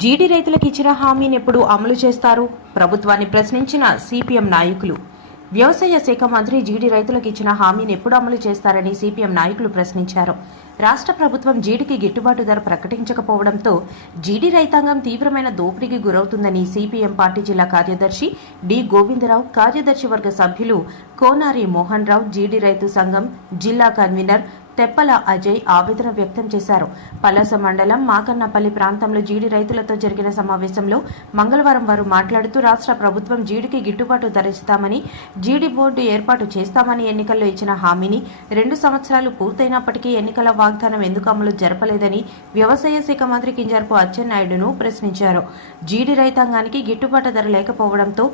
జీడీ రైతులకు ఇచ్చిన హామీని ఎప్పుడు అమలు చేస్తారు? ప్రభుత్వాన్ని ప్రశ్నించిన సిపిఎం నాయకులు. వ్యవసాయ శాఖ మంత్రి జీడీ రైతులకు ఇచ్చిన హామీని ఎప్పుడు అమలు చేస్తారని సిపిఎం నాయకులు ప్రశ్నించారు. రాష్ట్ర ప్రభుత్వం జీడీకి గిట్టుబాటు ధర ప్రకటించకపోవడంతో జీడీ రైతాంగం తీవ్రమైన దోపిడీకి గురవుతుందని సిపిఎం పార్టీ జిల్లా కార్యదర్శి డి గోవిందరావు, కార్యదర్శి వర్గ సభ్యులు కోనారి మోహన్ రావు, జీడీ రైతు సంఘం జిల్లా కన్వీనర్ తెప్పల అజయ్ ఆవేదన వ్యక్తం చేశారు. పలాస మండలం మాకన్నపల్లి ప్రాంతంలో జీడీ రైతులతో జరిగిన సమావేశంలో మంగళవారం వారు మాట్లాడుతూ రాష్ట్ర ప్రభుత్వం జీడీకి గిట్టుబాటు ధర ఇస్తామని, జీడీ బోర్డు ఏర్పాటు చేస్తామని ఎన్నికల్లో ఇచ్చిన హామీని 2 సంవత్సరాలు పూర్తయినప్పటికీ ఎన్నికల వాగ్దానం ఎందుకు అమలు జరపలేదని వ్యవసాయ శాఖ మంత్రి కింజరాపు అచ్చెన్నాయుడును ప్రశ్నించారు. జీడీ రైతాంగానికి గిట్టుబాటు ధర లేకపోవడంతో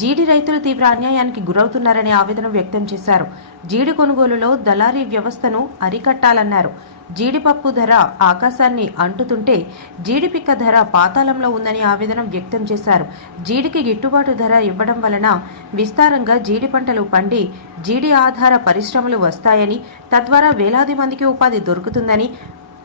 జీడీ రైతులు తీవ్ర అన్యాయానికి గురవుతున్నారని ఆవేదన వ్యక్తం చేశారు. జీడీ కొనుగోలులో దళారీ వ్యవస్థను అరికట్టాలన్నారు. జీడిపప్పు ధర ఆకాశాన్ని అంటుతుంటే జీడిపిక్క ధర పాతాళంలో ఉందని ఆవేదన వ్యక్తం చేశారు. జీడికి గిట్టుబాటు ధర ఇవ్వడం వలన విస్తారంగా జీడి పంటలు పండి జీడి ఆధార పరిశ్రమలు వస్తాయని, తద్వారా వేలాది మందికి ఉపాధి దొరుకుతుందని,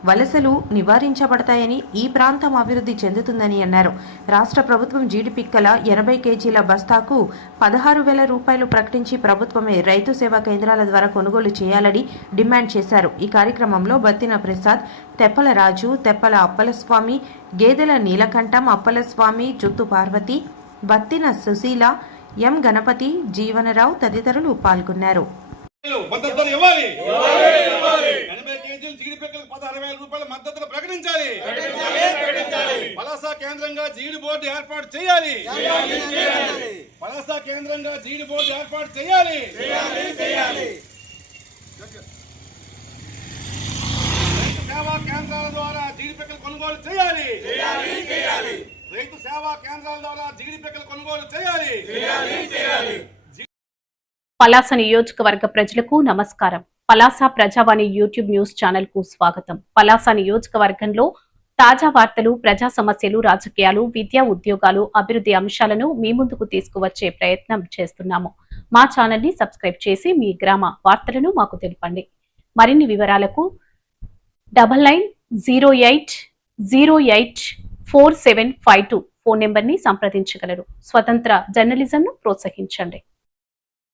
వలసలు నివారించబడతాయని, ఈ ప్రాంతం అభివృద్ధి చెందుతుందని అన్నారు. రాష్ట్ర ప్రభుత్వం జీడి పిక్కల 80 కేజీల బస్తాకు 16,000 రూపాయలు ప్రకటించి ప్రభుత్వమే రైతు సేవా కేంద్రాల ద్వారా కొనుగోలు చేయాలని డిమాండ్ చేశారు. ఈ కార్యక్రమంలో బత్తిన ప్రసాద్, తెప్పల రాజు, తెప్పల అప్పలస్వామి, గేదెల నీలకంఠం, అప్పలస్వామి, చుత్తు పార్వతి, బత్తిన సుశీల, ఎం గణపతి, జీవనరావు తదితరులు పాల్గొన్నారు. మద్దతును ప్రకటించాలి. పలాస కేంద్రంగా జీడి బోర్డు ఏర్పాటు చేయాలి. పలాస కేంద్రంగా జీడి బోర్డు ఏర్పాటు చేయాలి. రైతు సేవా కేంద్రాల ద్వారా జీడి పిక్కలు కొనుగోలు చేయాలి. రైతు సేవా కేంద్రాల ద్వారా జీడి పిక్కలు కొనుగోలు చేయాలి. పలాస నియోజకవర్గ ప్రజలకు నమస్కారం. పలాస ప్రజావాణి యూట్యూబ్ న్యూస్ ఛానల్ కు స్వాగతం. పలాస నియోజకవర్గంలో తాజా వార్తలు, ప్రజా సమస్యలు, రాజకీయాలు, విద్యా, ఉద్యోగాలు, అభివృద్ధి అంశాలను మీ ముందుకు తీసుకువచ్చే ప్రయత్నం చేస్తున్నాము. మా ఛానల్ ని సబ్స్క్రైబ్ చేసి మీ గ్రామ వార్తలను మాకు తెలపండి. మరిన్ని వివరాలకు 9908084752 ఫోన్ నెంబర్ ని సంప్రదించగలరు. స్వతంత్ర జర్నలిజం ను ప్రోత్సహించండి.